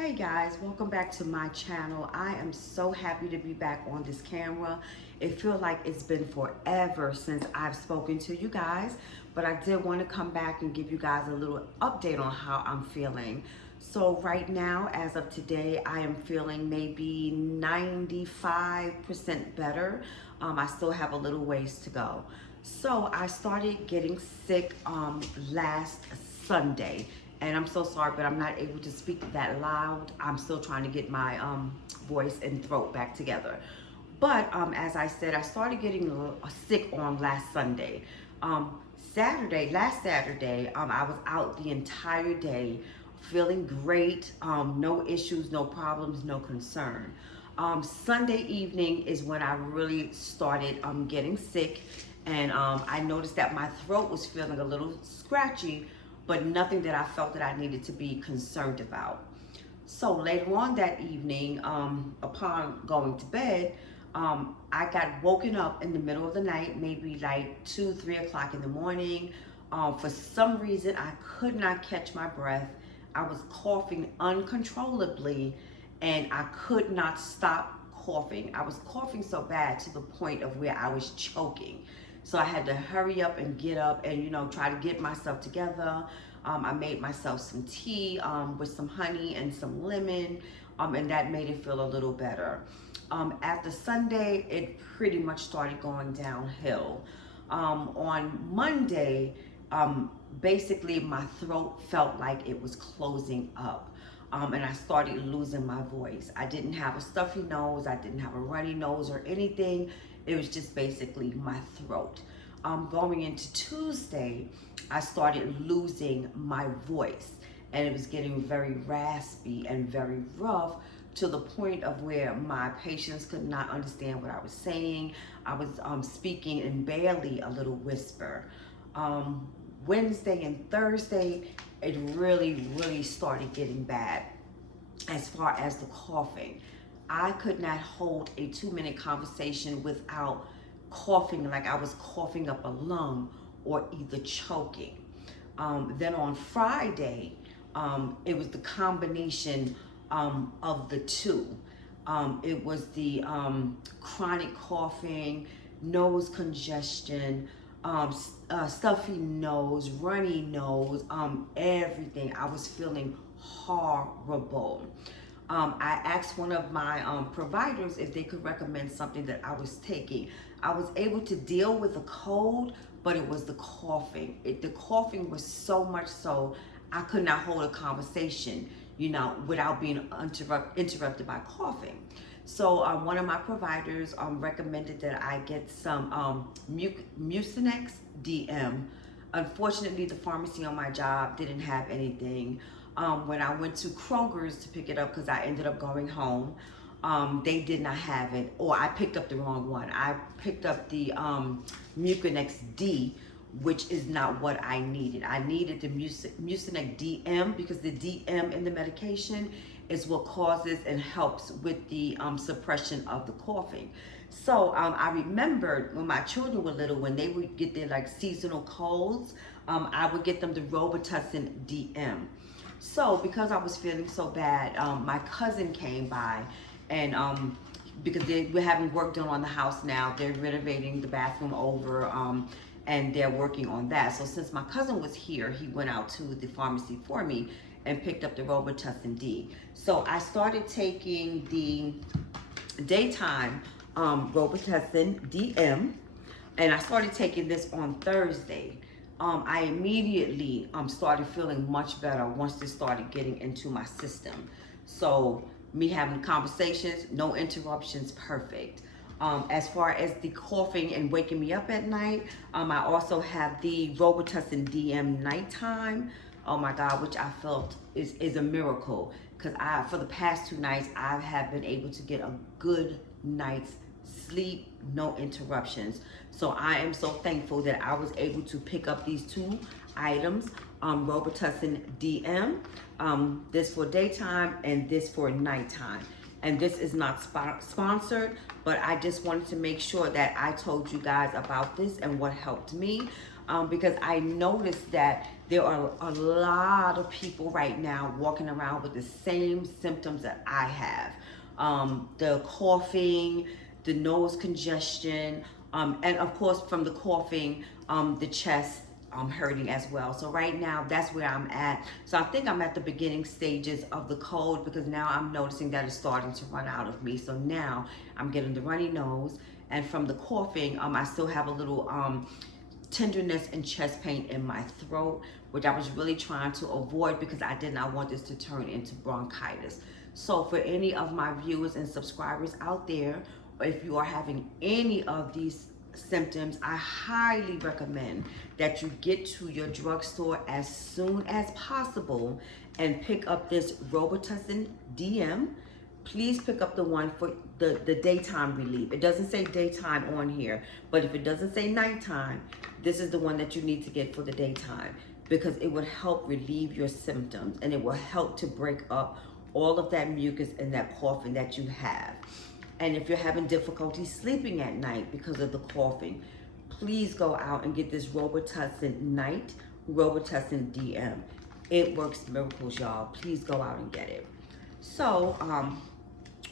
Hey guys, welcome back to my channel. I am so happy to be back on this camera. It feels like it's been forever since I've spoken to you guys, but I did want to come back and give you guys a little update on how I'm feeling. So right now, as of today, I am feeling maybe 95% better. I still have a little ways to go. So I started getting sick last Sunday. And I'm so sorry, but I'm not able to speak that loud. I'm still trying to get my voice and throat back together. But as I said, I started getting sick on last Sunday. Last Saturday, I was out the entire day, feeling great, no issues, no problems, no concern. Sunday evening is when I really started getting sick, and I noticed that my throat was feeling a little scratchy, but nothing that I felt that I needed to be concerned about. So later on that evening, upon going to bed, I got woken up in the middle of the night, maybe like 2, 3 o'clock in the morning. For some reason, I could not catch my breath. I was coughing uncontrollably, and I could not stop coughing. I was coughing so bad to the point of where I was choking. So I had to hurry up and get up and, try to get myself together. I made myself some tea with some honey and some lemon, and that made it feel a little better. After Sunday, it pretty much started going downhill. On Monday, basically my throat felt like it was closing up. And I started losing my voice. I didn't have a stuffy nose, I didn't have a runny nose or anything. It was just basically my throat. Going into Tuesday, I started losing my voice, and it was getting very raspy and very rough to the point of where my patients could not understand what I was saying. I was speaking in barely a little whisper. Wednesday and Thursday, it really started getting bad as far as the coughing. I could not hold a 2-minute conversation without coughing like I was coughing up a lung or either choking. Then on Friday, it was the combination of the two. It was the chronic coughing, nose congestion, stuffy nose, runny nose, everything. I was feeling horrible. I asked one of my providers if they could recommend something that I was taking. I was able to deal with the cold, but it was the coughing. The coughing was so much so I could not hold a conversation, without being interrupted by coughing. So one of my providers recommended that I get some Mucinex DM. Unfortunately, the pharmacy on my job didn't have anything. When I went to Kroger's to pick it up, because I ended up going home, they did not have it, or I picked up the wrong one. I picked up the Mucinex D, which is not what I needed. I needed the Mucinex DM, because the DM in the medication is what causes and helps with the suppression of the coughing. So I remembered when my children were little, when they would get their like seasonal colds, I would get them the Robitussin DM. So because I was feeling so bad, my cousin came by, and because we're having work done on the house now, they're renovating the bathroom over, and they're working on that. So since my cousin was here, he went out to the pharmacy for me and picked up the Robitussin D. So I started taking the daytime Robitussin DM, and I started taking this on Thursday. I immediately started feeling much better once this started getting into my system. So me having conversations, no interruptions, perfect. As far as the coughing and waking me up at night, I also have the Robitussin DM nighttime. Oh my God, which I felt is a miracle, because for the past 2 nights, I have been able to get a good night's sleep, no interruptions. So I am so thankful that I was able to pick up these 2 items, Robitussin DM, this for daytime and this for nighttime. And this is not sponsored, but I just wanted to make sure that I told you guys about this and what helped me, because I noticed that There are a lot of people right now walking around with the same symptoms that I have. The coughing, the nose congestion, and of course from the coughing, the chest hurting as well. So right now, that's where I'm at. So I think I'm at the beginning stages of the cold, because now I'm noticing that it's starting to run out of me. So now I'm getting the runny nose, and from the coughing, I still have a little tenderness and chest pain in my throat, which I was really trying to avoid because I did not want this to turn into bronchitis. So for any of my viewers and subscribers out there, or if you are having any of these symptoms, I highly recommend that you get to your drugstore as soon as possible and pick up this Robitussin DM. Please pick up the one for the daytime relief. It doesn't say daytime on here, but if it doesn't say nighttime, this is the one that you need to get for the daytime, because it would help relieve your symptoms, and it will help to break up all of that mucus and that coughing that you have. And if you're having difficulty sleeping at night because of the coughing, please go out and get this Robitussin Night, Robitussin DM. It works miracles, y'all. Please go out and get it. So,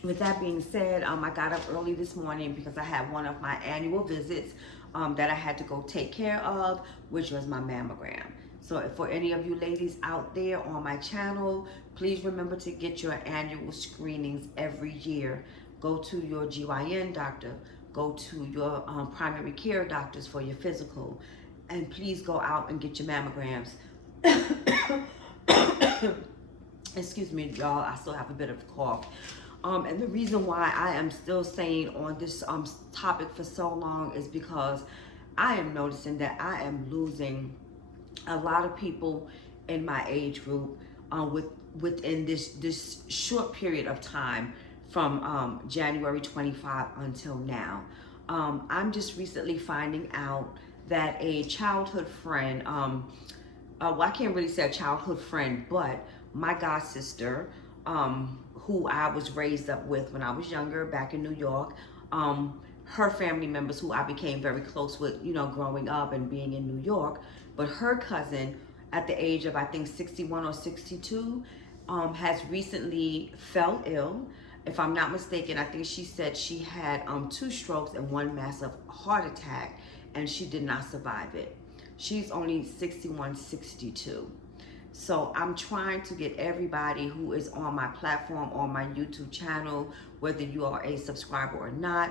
with that being said, I got up early this morning because I had one of my annual visits that I had to go take care of, which was my mammogram. So for any of you ladies out there on my channel, please remember to get your annual screenings every year. Go to your GYN doctor, go to your primary care doctors for your physical, and please go out and get your mammograms. Excuse me, y'all, I still have a bit of a cough. And the reason why I am still staying on this topic for so long is because I am noticing that I am losing a lot of people in my age group within this short period of time from January 25 until now. I'm just recently finding out that a childhood friend, well, I can't really say a childhood friend, but my god sister, who I was raised up with when I was younger back in New York, her family members who I became very close with, you know, growing up and being in New York, but her cousin at the age of, I think, 61 or 62, has recently fell ill. If I'm not mistaken, I think she said she had 2 strokes and 1 massive heart attack, and she did not survive it. She's only 61, 62. So I'm trying to get everybody who is on my platform, on my YouTube channel, whether you are a subscriber or not,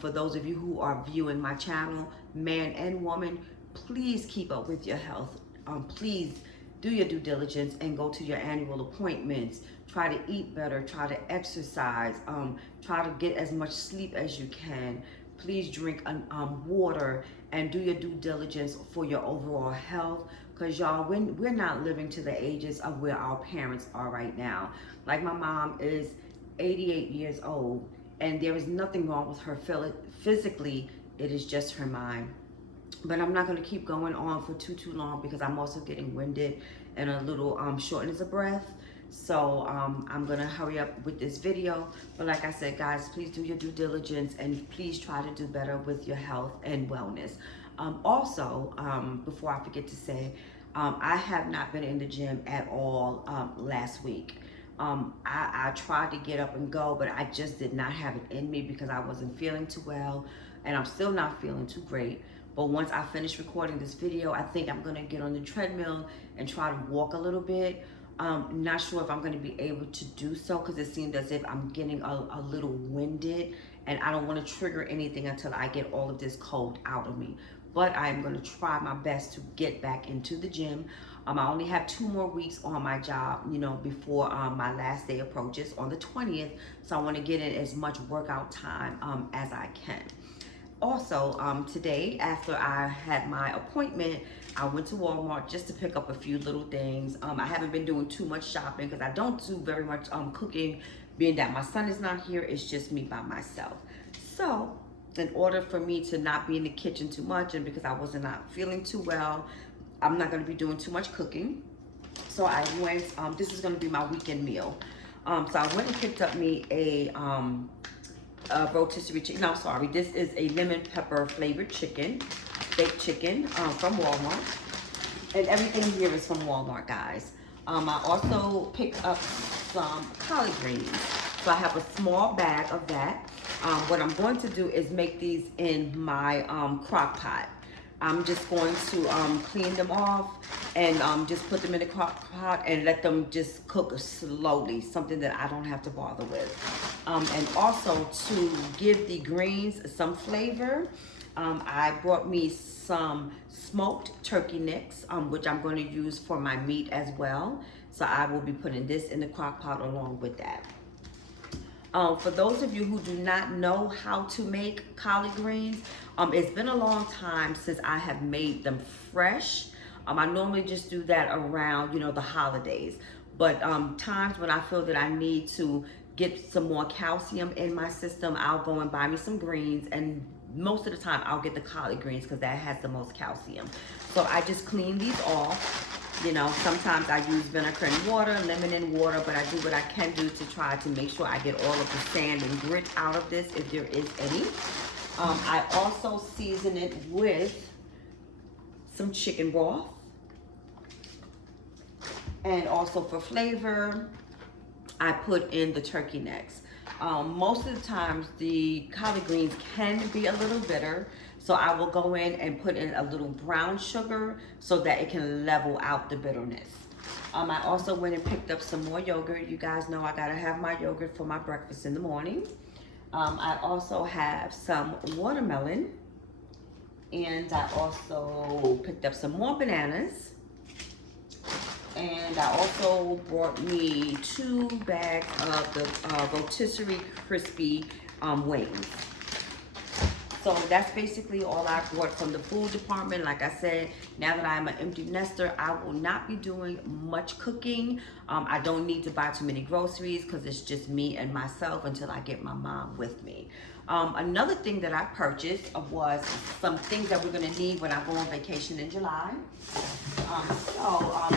for those of you who are viewing my channel, man and woman, please keep up with your health. Please do your due diligence and go to your annual appointments. Try to eat better, try to exercise, try to get as much sleep as you can. Please drink water and do your due diligence for your overall health. Because y'all, we're not living to the ages of where our parents are right now. Like my mom is 88 years old, and there is nothing wrong with her physically. It is just her mind. But I'm not going to keep going on for too long, because I'm also getting winded and a little shortness of breath. So I'm going to hurry up with this video. But like I said, guys, please do your due diligence and please try to do better with your health and wellness. Also, before I forget to say, I have not been in the gym at all last week. I tried to get up and go, but I just did not have it in me because I wasn't feeling too well, and I'm still not feeling too great. But once I finish recording this video, I think I'm gonna get on the treadmill and try to walk a little bit. Not sure if I'm gonna be able to do so, because it seems as if I'm getting a little winded, and I don't wanna trigger anything until I get all of this cold out of me. But I'm gonna try my best to get back into the gym. I only have 2 more weeks on my job, you know, before my last day approaches on the 20th. So I wanna get in as much workout time as I can. Also, today, after I had my appointment, I went to Walmart just to pick up a few little things. I haven't been doing too much shopping because I don't do very much cooking, being that my son is not here. It's just me by myself. So in order for me to not be in the kitchen too much, and because I was not feeling too well, I'm not going to be doing too much cooking. So I went, this is going to be my weekend meal. So I went and picked up me a rotisserie chicken. No, sorry, this is a lemon pepper flavored chicken, baked chicken from Walmart. And everything here is from Walmart, guys. I also picked up some collard greens. So I have a small bag of that. What I'm going to do is make these in my crock pot. I'm just going to clean them off and just put them in the crock pot and let them just cook slowly, something that I don't have to bother with. And also to give the greens some flavor, I brought me some smoked turkey necks, which I'm going to use for my meat as well. So I will be putting this in the crock pot along with that. For those of you who do not know how to make collard greens, it's been a long time since I have made them fresh. I normally just do that around, the holidays. But times when I feel that I need to get some more calcium in my system, I'll go and buy me some greens, and most of the time I'll get the collard greens because that has the most calcium. So I just clean these off. Sometimes I use vinegar and water, lemon and water, but I do what I can do to try to make sure I get all of the sand and grit out of this if there is any. I also season it with some chicken broth. And also for flavor, I put in the turkey necks. Most of the times the collard greens can be a little bitter, so I will go in and put in a little brown sugar so that it can level out the bitterness. I also went and picked up some more yogurt. You guys know I gotta have my yogurt for my breakfast in the morning. I also have some watermelon, and I also picked up some more bananas. And I also brought me 2 bags of the rotisserie crispy wings. So that's basically all I brought from the food department. Like I said, now that I'm an empty nester, I will not be doing much cooking. I don't need to buy too many groceries because it's just me and myself until I get my mom with me. Another thing that I purchased was some things that we're gonna need when I go on vacation in July.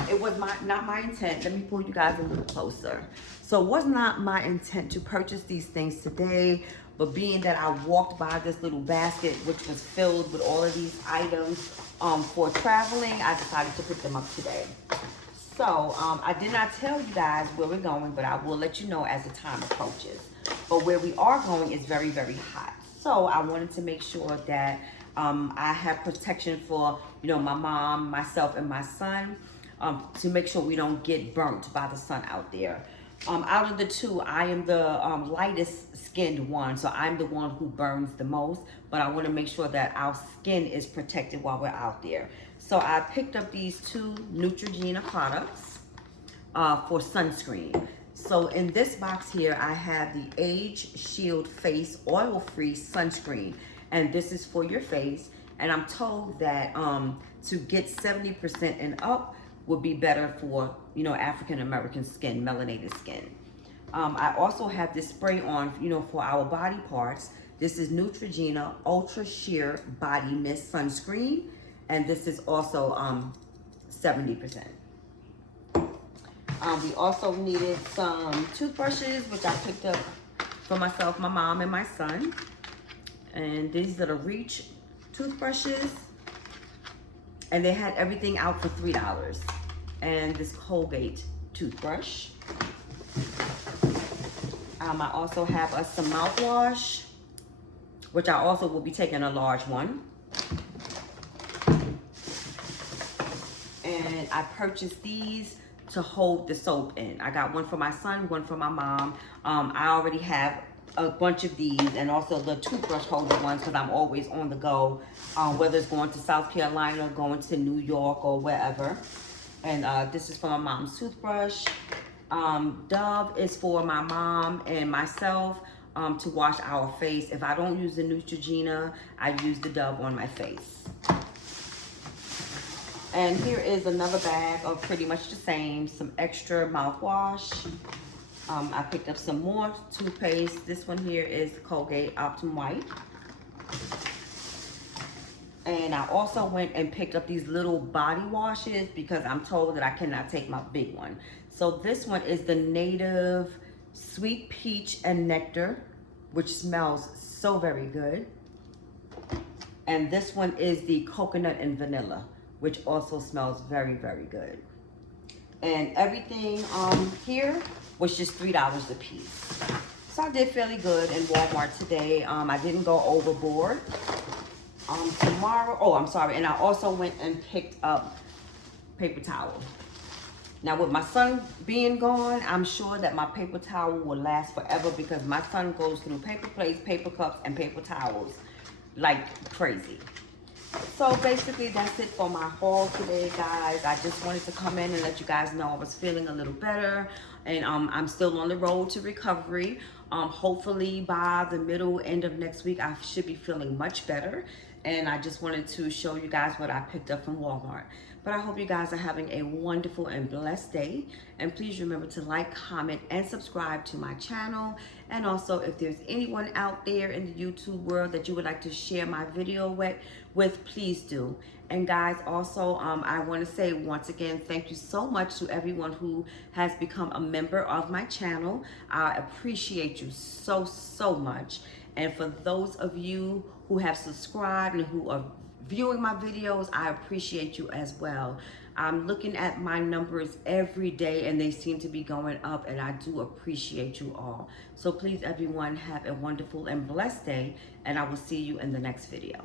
It was not my intent. Let me pull you guys a little closer. So it was not my intent to purchase these things today, but being that I walked by this little basket, which was filled with all of these items for traveling, I decided to pick them up today. So I did not tell you guys where we're going, but I will let you know as the time approaches. But where we are going is very, very hot. So I wanted to make sure that I have protection for, my mom, myself, and my son, to make sure we don't get burnt by the sun out there. Out of the 2, I am the lightest skinned one, so I'm the one who burns the most, but I want to make sure that our skin is protected while we're out there. So I picked up these 2 Neutrogena products for sunscreen. So in this box here, I have the Age Shield Face Oil-Free Sunscreen, and this is for your face. And I'm told that to get 70% and up would be better for, African American skin, melanated skin. I also have this spray on, for our body parts. This is Neutrogena Ultra Sheer Body Mist Sunscreen, and this is also 70%. We also needed some toothbrushes, which I picked up for myself, my mom, and my son. And these are the Reach toothbrushes. And they had everything out for $3. And this Colgate toothbrush. I also have us some mouthwash, which I also will be taking a large one. And I purchased these to hold the soap in. I got one for my son, one for my mom. I already have a bunch of these, and also the toothbrush holder ones because I'm always on the go, whether it's going to South Carolina, going to New York, or wherever. And this is for my mom's toothbrush. Dove is for my mom and myself to wash our face. If I don't use the Neutrogena, I use the Dove on my face. And here is another bag of pretty much the same, some extra mouthwash. I picked up some more toothpaste. This one here is Colgate Optimum White. And I also went and picked up these little body washes because I'm told that I cannot take my big one. So this one is the Native Sweet Peach and Nectar, which smells so very good. And this one is the Coconut and Vanilla, which also smells very, very good. And everything here was just $3 a piece. So I did fairly good in Walmart today. I didn't go overboard. Tomorrow, oh, I'm sorry, and I also went and picked up paper towel. Now with my son being gone, I'm sure that my paper towel will last forever because my son goes through paper plates, paper cups, and paper towels like crazy. So basically that's it for my haul today, guys. I just wanted to come in and let you guys know I was feeling a little better, and I'm still on the road to recovery. Hopefully by the end of next week I should be feeling much better, and I just wanted to show you guys what I picked up from Walmart. But I hope you guys are having a wonderful and blessed day. And please remember to like, comment, and subscribe to my channel. And also, if there's anyone out there in the YouTube world that you would like to share my video with, please do. And guys, also, I want to say once again, thank you so much to everyone who has become a member of my channel. I appreciate you so, so much. And for those of you who have subscribed and who are viewing my videos, I appreciate you as well. I'm looking at my numbers every day and they seem to be going up, and I do appreciate you all. So please, everyone, have a wonderful and blessed day, and I will see you in the next video.